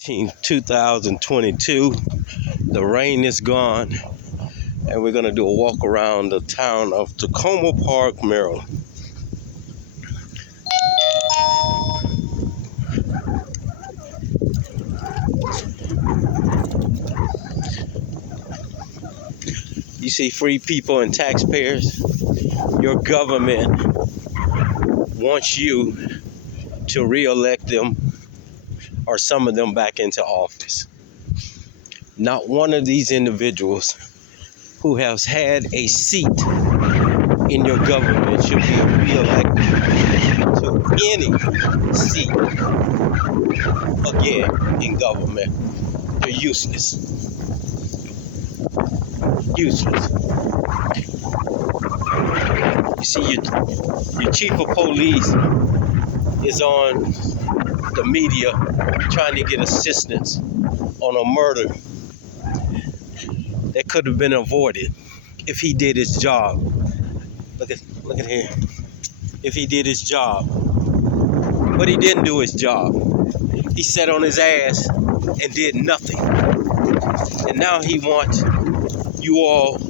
2022. The rain is gone, and we're gonna do a walk around the town of Takoma Park, Maryland. You see free people and taxpayers. Your government wants you to re-elect them or some of them back into office. Not one of these individuals who has had a seat in your government should be re-elected to any seat again in government. You're useless. Useless. You see, your chief of police is on the media trying to get assistance on a murder that could have been avoided if he did his job. Look at here. If he did his job. But he didn't do his job. He sat on his ass and did nothing. And now he wants you all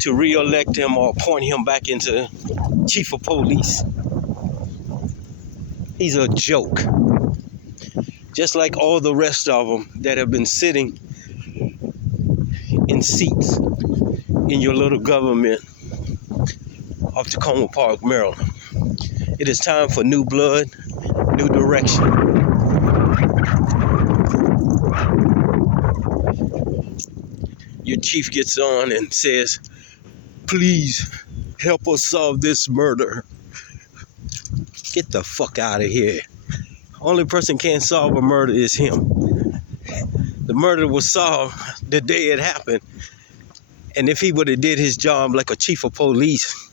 to re-elect him or appoint him back into chief of police. He's a joke. Just like all the rest of them that have been sitting in seats in your little government of Takoma Park, Maryland. It is time for new blood, new direction. Your chief gets on and says, please help us solve this murder. Get the fuck out of here. Only person can't solve a murder is him. The murder was solved the day it happened. And if he would have did his job like a chief of police,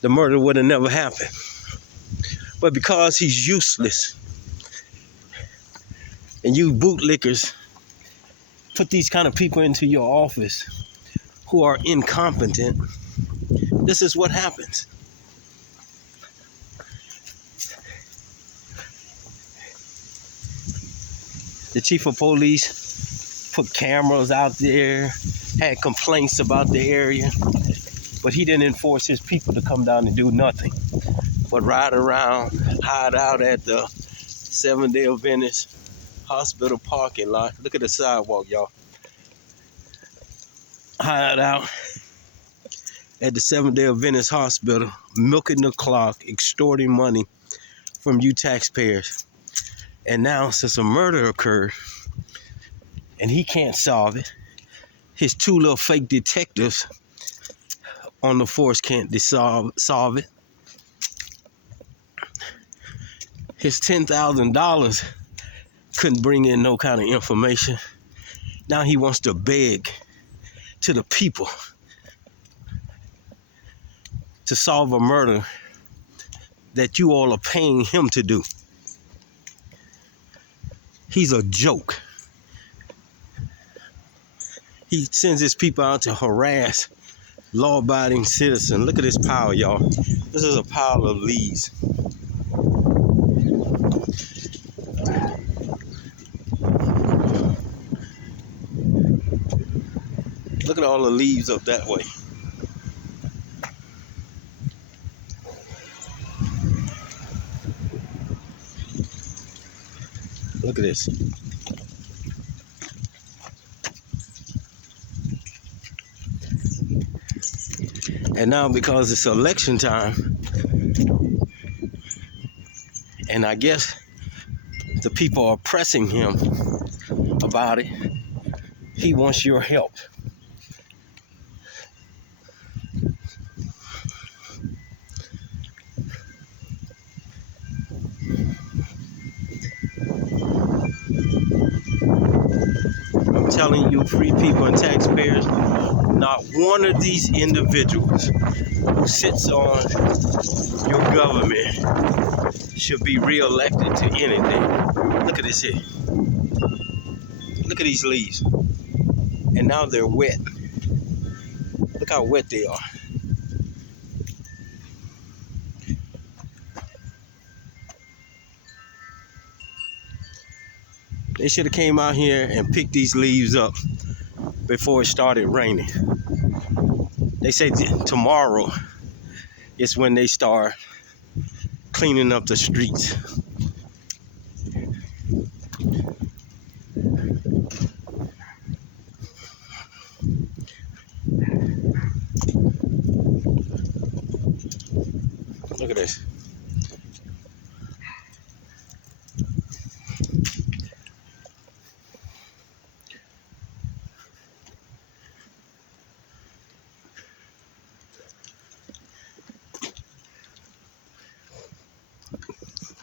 the murder would have never happened. But because he's useless, and you bootlickers put these kind of people into your office who are incompetent, this is what happens. The chief of police put cameras out there, had complaints about the area, but he didn't enforce his people to come down and do nothing but ride around, hide out at the Seventh-day Adventist hospital parking lot. Look at the sidewalk, y'all. Hide out at the Seventh-day Adventist hospital, milking the clock, extorting money from you taxpayers. And now, since a murder occurred and he can't solve it, his two little fake detectives on the force can't solve it. His $10,000 couldn't bring in no kind of information. Now he wants to beg to the people to solve a murder that you all are paying him to do. He's a joke. He sends his people out to harass law-abiding citizens. Look at this pile, y'all. This is a pile of leaves. Look at all the leaves up that way. Look at this. And now, because it's election time, and I guess the people are pressing him about it, he wants your help. I'm telling you, free people and taxpayers, not one of these individuals who sits on your government should be re-elected to anything. Look at this here. Look at these leaves. And now they're wet. Look how wet they are. They should have came out here and picked these leaves up before it started raining. They say tomorrow is when they start cleaning up the streets. Look at this.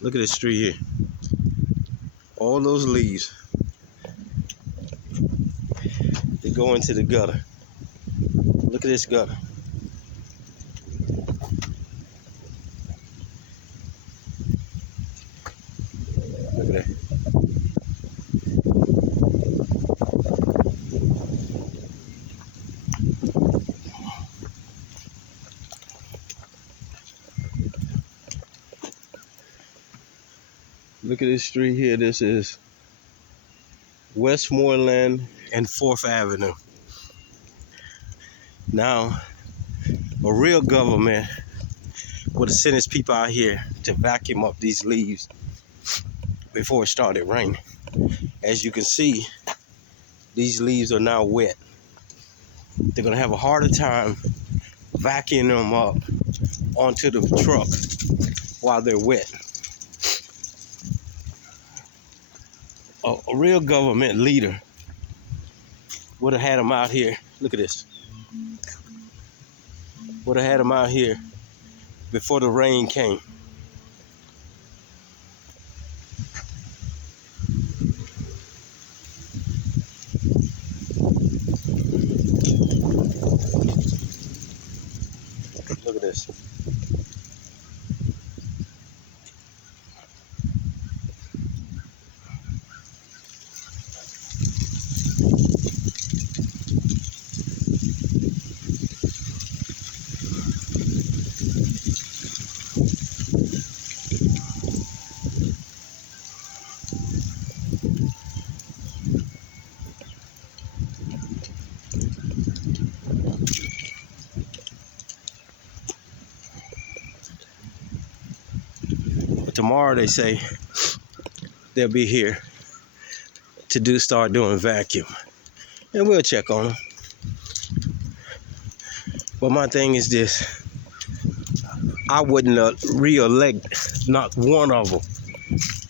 Look at this tree here. All those leaves, they go into the gutter. Look at this gutter. Look at that. Look at this tree here. This is Westmoreland and 4th Avenue. Now, a real government would have sent its people out here to vacuum up these leaves before it started raining. As you can see, these leaves are now wet. They're gonna have a harder time vacuuming them up onto the truck while they're wet. A real government leader would have had them out here. Look at this. Would have had them out here before the rain came. Look at this. But tomorrow they say they'll be here to start doing vacuum, and we'll check on them. But my thing is this: I wouldn't re-elect not one of them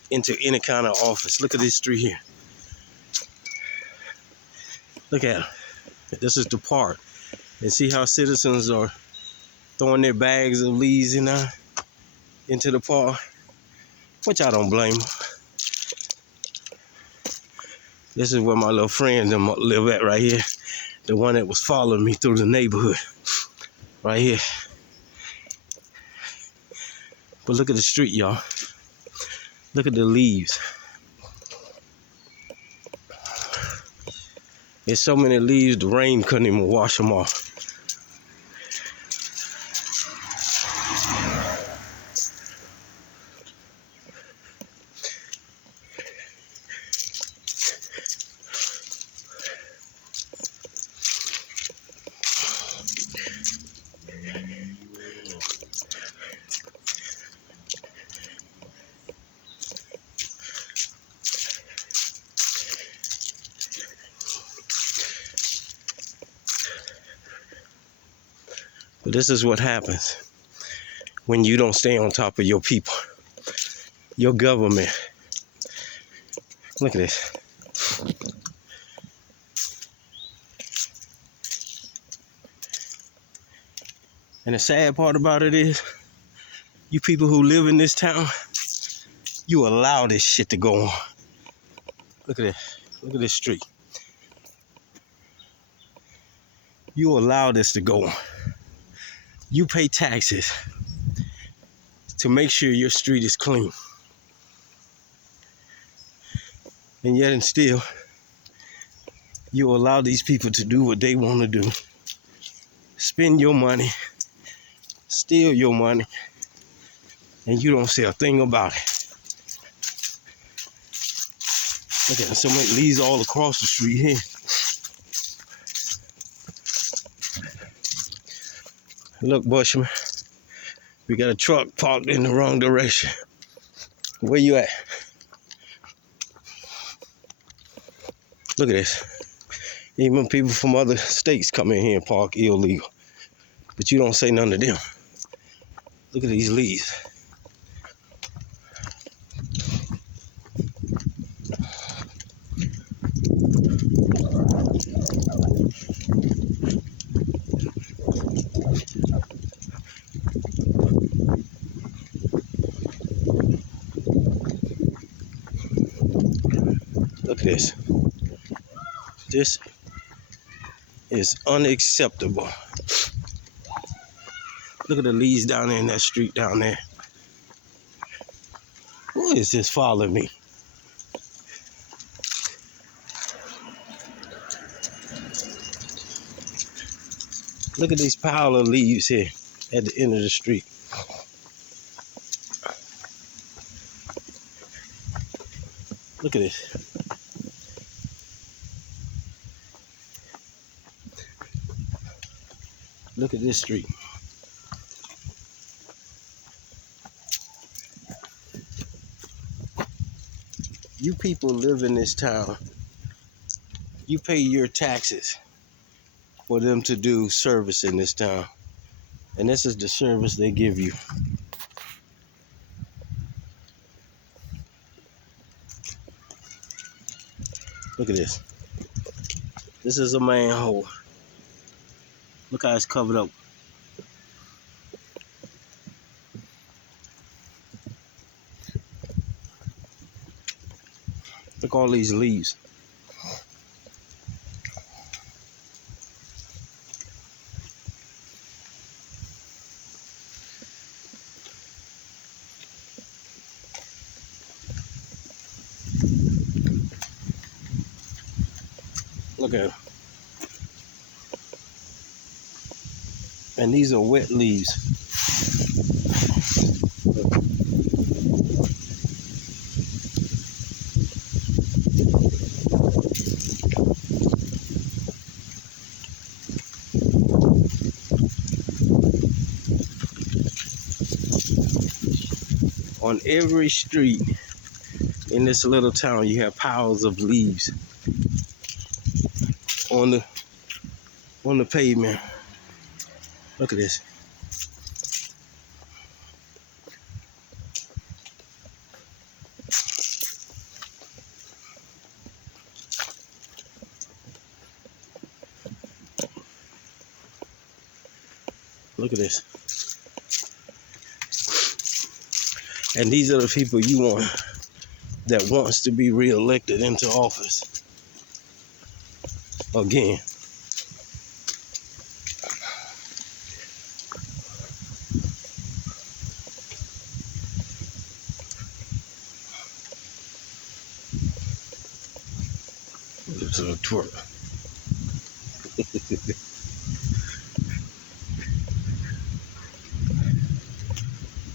into any kind of office. Look at this tree here. Look at it. This is the park, and see how citizens are throwing their bags of leaves into the park, which I don't blame them. This is where my little friend live at right here. The one that was following me through the neighborhood. Right here. But look at the street, y'all. Look at the leaves. There's so many leaves, the rain couldn't even wash them off. But this is what happens when you don't stay on top of your people, your government. Look at this. And the sad part about it is, you people who live in this town, you allow this shit to go on. Look at this. Look at this street. You allow this to go on. You pay taxes to make sure your street is clean. And yet and still, you allow these people to do what they want to do. Spend your money, steal your money, and you don't say a thing about it. Look at so many leaves all across the street here. Look, Bushman, we got a truck parked in the wrong direction. Where you at? Look at this. Even people from other states come in here and park illegal. But you don't say none to them. Look at these leaves. Look at this. This is unacceptable. Look at the leaves down there in that street down there. Who is this following me? Look at these pile of leaves here at the end of the street. Look at this. Look at this street. You people live in this town. You pay your taxes for them to do service in this town. And this is the service they give you. Look at this. This is a manhole. Look how it's covered up. Look at all these leaves. Look at them. And these are wet leaves. On every street in this little town, you have piles of leaves on the pavement. Look at this. Look at this. And these are the people you want that wants to be reelected into office again. It's a twerk.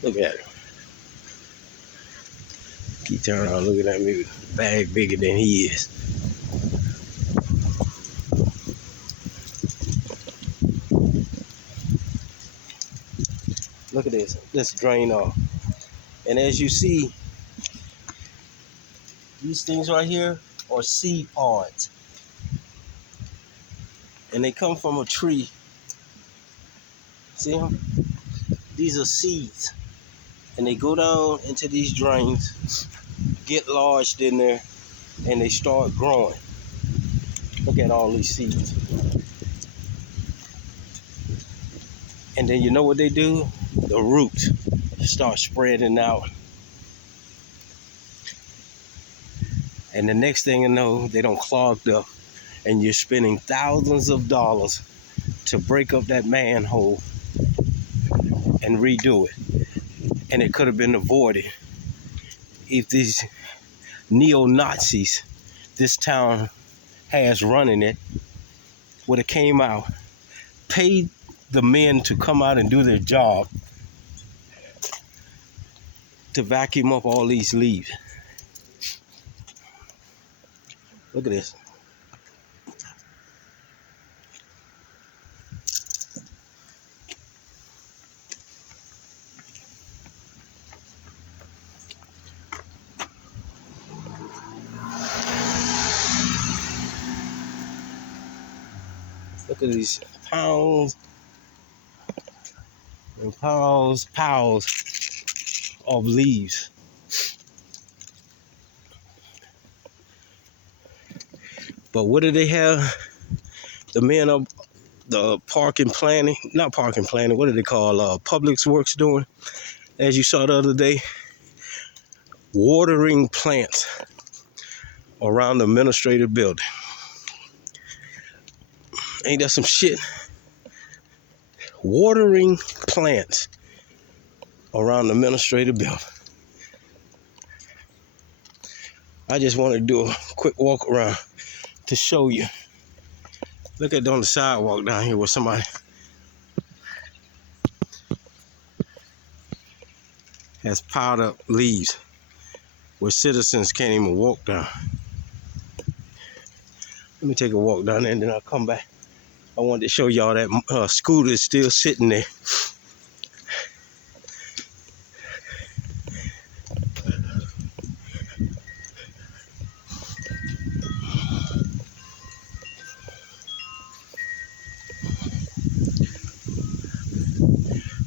Look at it. Keep turning around looking at me with a bag bigger than he is. Look at this. Let's drain off. And as you see, these things right here are seed pods. And they come from a tree. See them? These are seeds. And they go down into these drains, get lodged in there, and they start growing. Look at all these seeds. And then you know what they do? The roots start spreading out. And the next thing you know, they don't clogged up. And you're spending thousands of dollars to break up that manhole and redo it. And it could have been avoided if these neo-Nazis this town has running it would have came out, paid the men to come out and do their job to vacuum up all these leaves. Look at this. Look at these pounds and piles of leaves. But what do they have? The men of the parking planning, not parking planning, what do they call public works doing? As you saw the other day, watering plants around the administrative building. Ain't that some shit? Watering plants around the administrative building. I just want to do a quick walk around to show you. Look at on the sidewalk down here where somebody has piled up leaves where citizens can't even walk down. Let me take a walk down there and then I'll come back. I wanted to show y'all that scooter is still sitting there.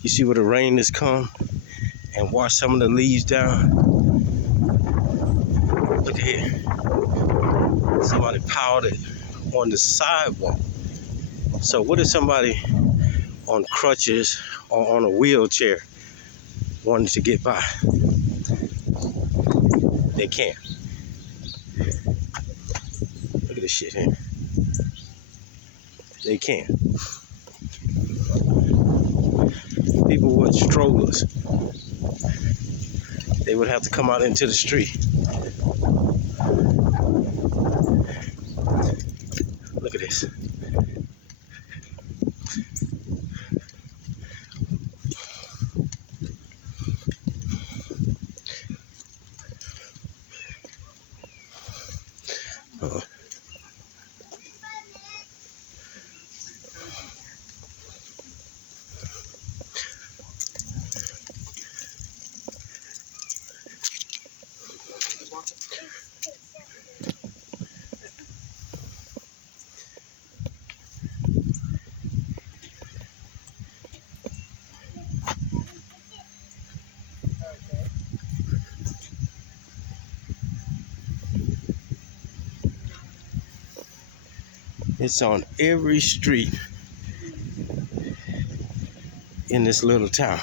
You see where the rain has come and washed some of the leaves down? Look here. Somebody piled it on the sidewalk. So what if somebody on crutches or on a wheelchair wanted to get by? They can't. Look at this shit here. They can't. People with strollers, they would have to come out into the street. Look at this. It's on every street in this little town.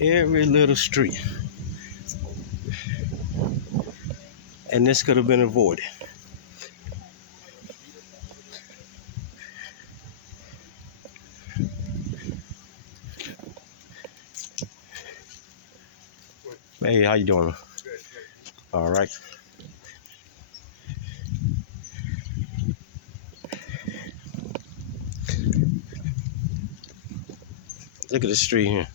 Every little street. And this could have been avoided. Hey, how you doing? Good. All right. Look at the street here.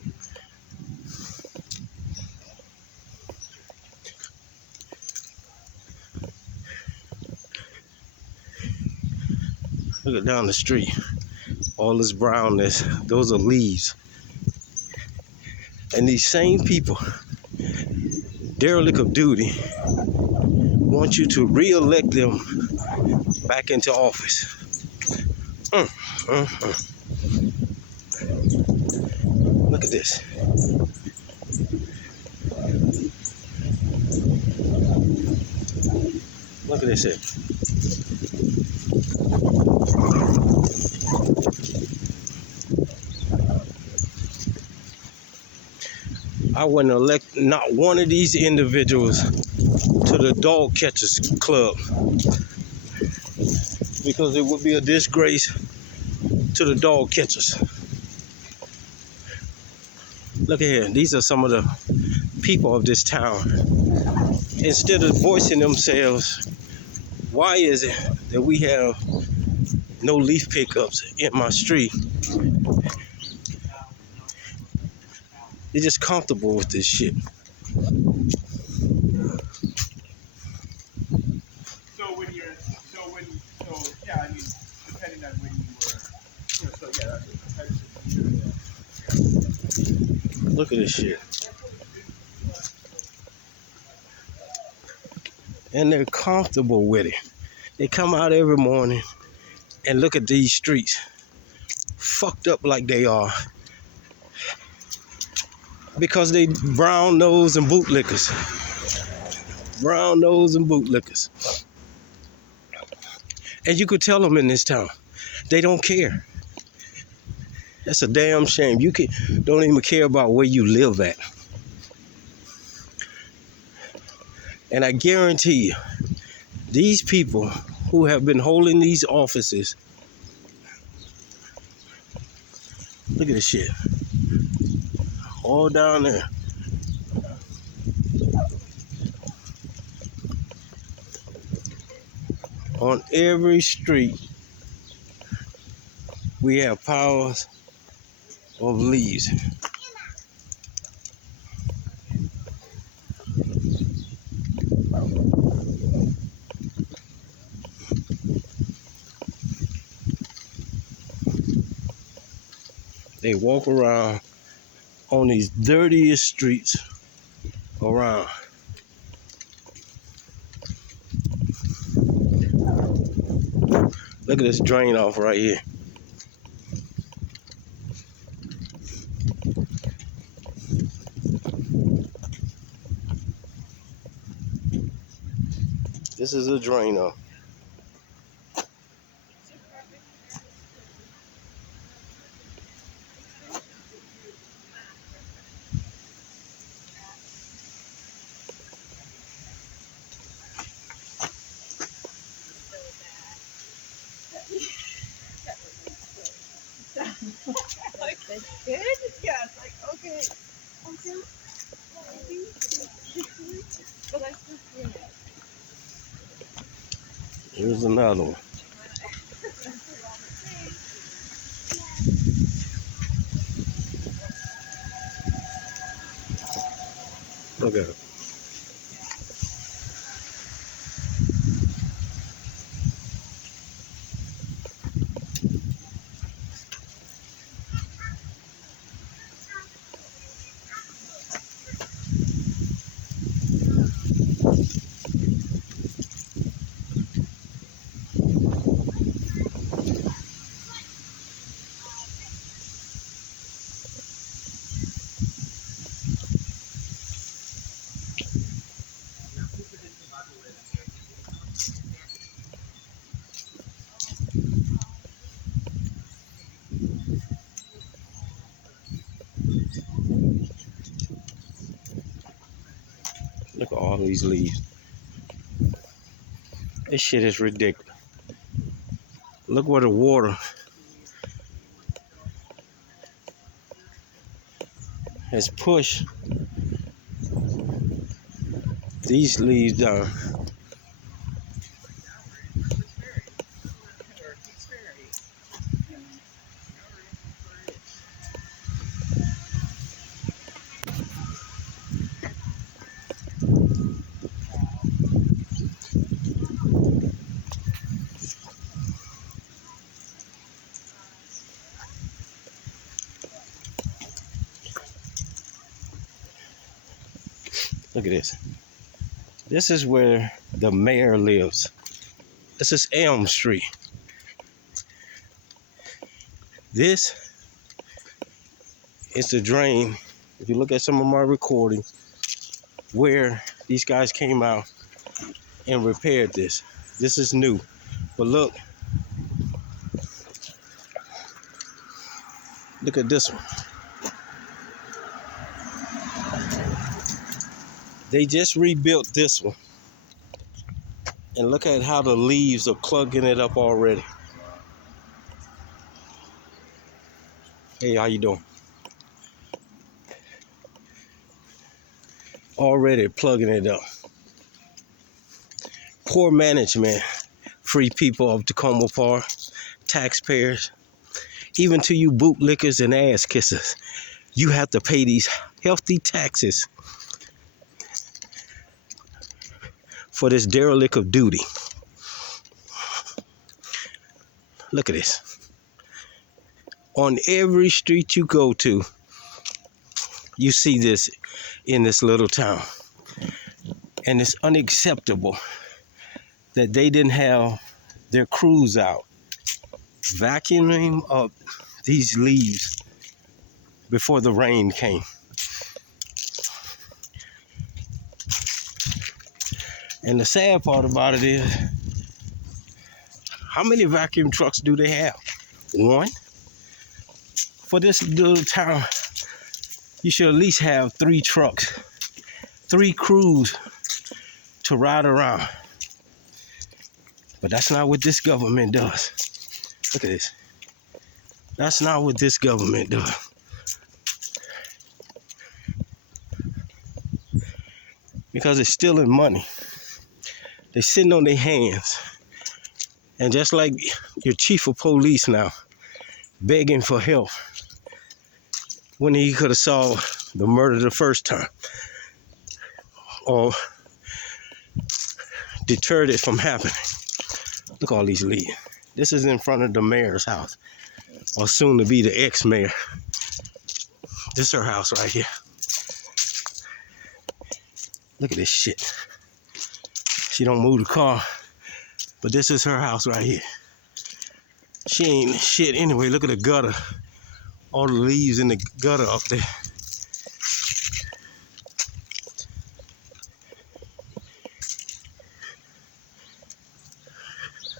Look at down the street. All this brownness, those are leaves. And these same people, derelict of duty, want you to re-elect them back into office. Look at this. Look at this here. I wouldn't elect not one of these individuals to the dog catchers club because it would be a disgrace to the dog catchers. Look at here. These are some of the people of this town. Instead of voicing themselves, why is it that we have no leaf pickups in my street? They're just comfortable with this shit. Yeah, I mean, depending on when you were, so yeah, Look at this shit. And they're comfortable with it. They come out every morning and look at these streets, fucked up like they are, because they brown nose and bootlickers. Brown nose and bootlickers. And you could tell them in this town, they don't care. That's a damn shame. You don't even care about where you live at. And I guarantee you, these people who have been holding these offices, look at this shit. All down there. On every street, we have piles of leaves. They walk around on these dirtiest streets around. Look at this drain off right here. This is a drain off. Good? Yes, like, okay. But I still feel it. Here's another one. Look at it. Look at all these leaves. This shit is ridiculous. Look where the water has pushed these leaves down. Look at this. This is where the mayor lives. This is Elm Street. This is the drain. If you look at some of my recordings, where these guys came out and repaired this. This is new. But look at this one. They just rebuilt this one. And look at how the leaves are plugging it up already. Hey, how you doing? Already plugging it up. Poor management, free people of Takoma Park, taxpayers, even to you bootlickers and ass kissers. you have to pay these hefty taxes for this derelict of duty. Look at this. On every street you go to, you see this in this little town. And it's unacceptable that they didn't have their crews out vacuuming up these leaves before the rain came. And the sad part about it is, how many vacuum trucks do they have? One? For this little town, you should at least have 3 trucks, 3 crews to ride around. But that's not what this government does. Look at this. That's not what this government does. Because it's stealing money. They're sitting on their hands. And just like your chief of police now, begging for help when he could have solved the murder the first time or deterred it from happening. Look at all these leaves. This is in front of the mayor's house, or soon to be the ex-mayor. This is her house right here. Look at this shit. She don't move the car, but this is her house right here. She ain't shit anyway. Look at the gutter. All the leaves in the gutter up there.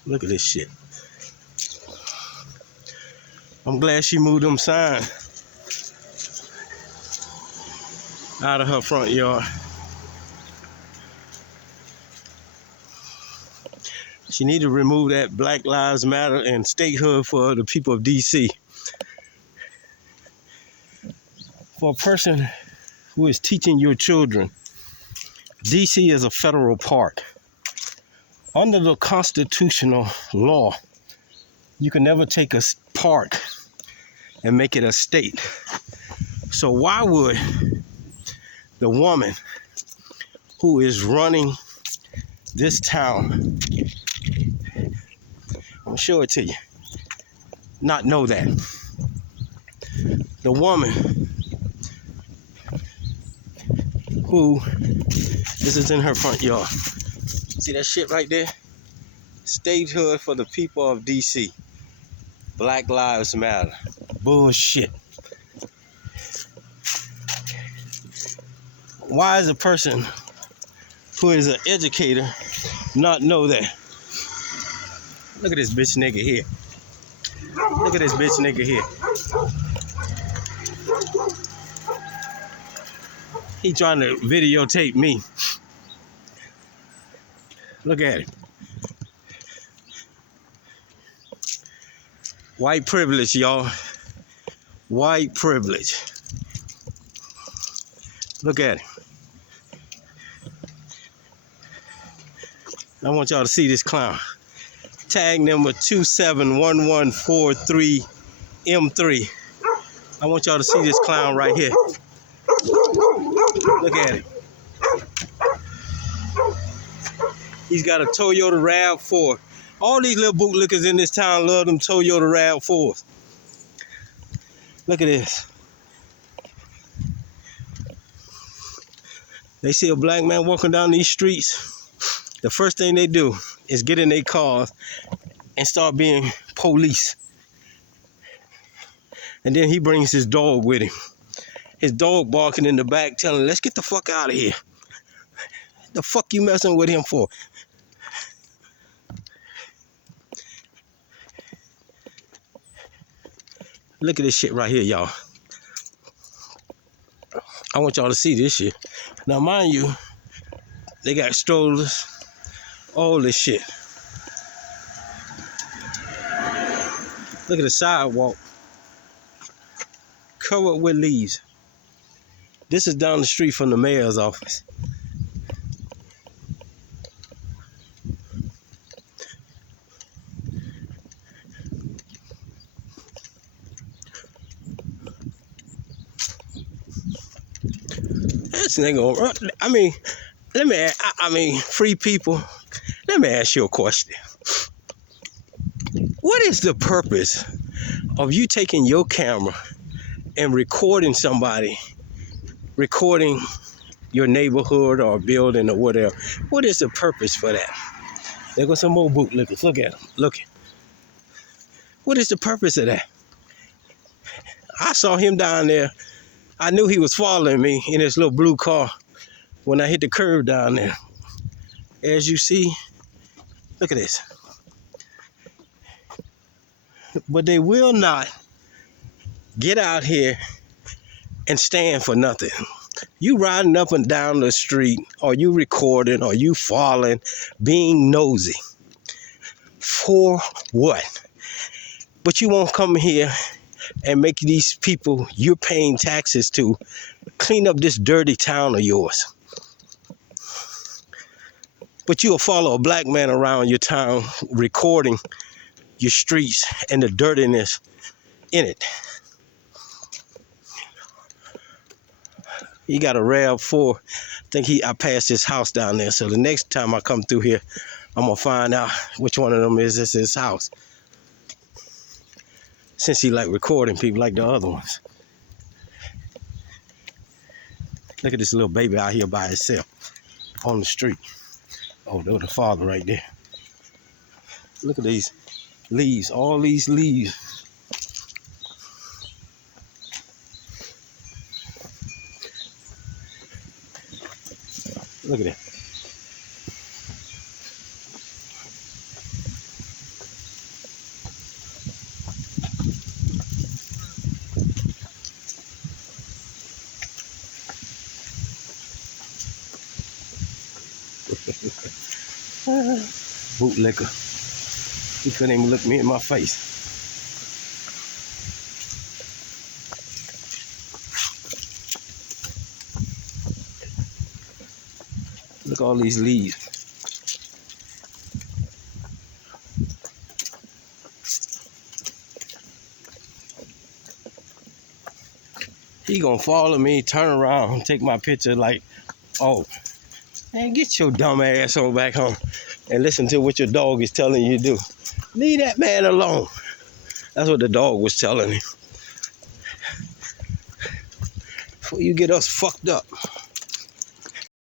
Look at this shit. I'm glad she moved them signs out of her front yard. She need to remove that Black Lives Matter and statehood for the people of D.C. For a person who is teaching your children, D.C. is a federal park. Under the constitutional law, you can never take a park and make it a state. So why would the woman who is running this town, I'll show it to you, not know that? The woman who, this is in her front yard. See that shit right there? Statehood for the people of D.C. Black Lives Matter. Bullshit. Why is a person who is an educator not know that? Look at this bitch nigga here. Look at this bitch nigga here. He trying to videotape me. Look at it. White privilege, y'all. White privilege. Look at it. I want y'all to see this clown. Tag number 271143M3. I want y'all to see this clown right here. Look at it. He's got a Toyota RAV4. All these little bootlickers in this town love them Toyota RAV4s. Look at this. They see a black man walking down these streets. The first thing they do is get in their cars and start being police. And then he brings his dog with him. His dog barking in the back telling him, let's get the fuck out of here. The fuck you messing with him for? Look at this shit right here, y'all. I want y'all to see this shit. Now, mind you, they got strollers, all this shit. Look at the sidewalk. Covered with leaves. This is down the street from the mayor's office. This nigga, I mean, free people, let me ask you a question. What is the purpose of you taking your camera and recording somebody, recording your neighborhood or building or whatever? What is the purpose for that? There go some more bootlickers. Look at them. Look. What is the purpose of that? I saw him down there. I knew he was following me in his little blue car when I hit the curb down there. As you see, look at this. But they will not get out here and stand for nothing. You riding up and down the street, or you recording, or you following, being nosy. For what? But you won't come here and make these people you're paying taxes to clean up this dirty town of yours. But you'll follow a black man around your town recording your streets and the dirtiness in it. He got a RAV4. I think I passed his house down there. So the next time I come through here, I'm gonna find out which one of them is this his house. Since he like recording people like the other ones. Look at this little baby out here by itself on the street. Oh, there's the father right there. Look at these leaves, all these leaves. Look at that. Bootlicker. He couldn't even look me in my face. Look at all these leaves. He gonna follow me, turn around, take my picture like, oh, man, get your dumb ass on back home and listen to what your dog is telling you to do. Leave that man alone. That's what the dog was telling him. Before you get us fucked up.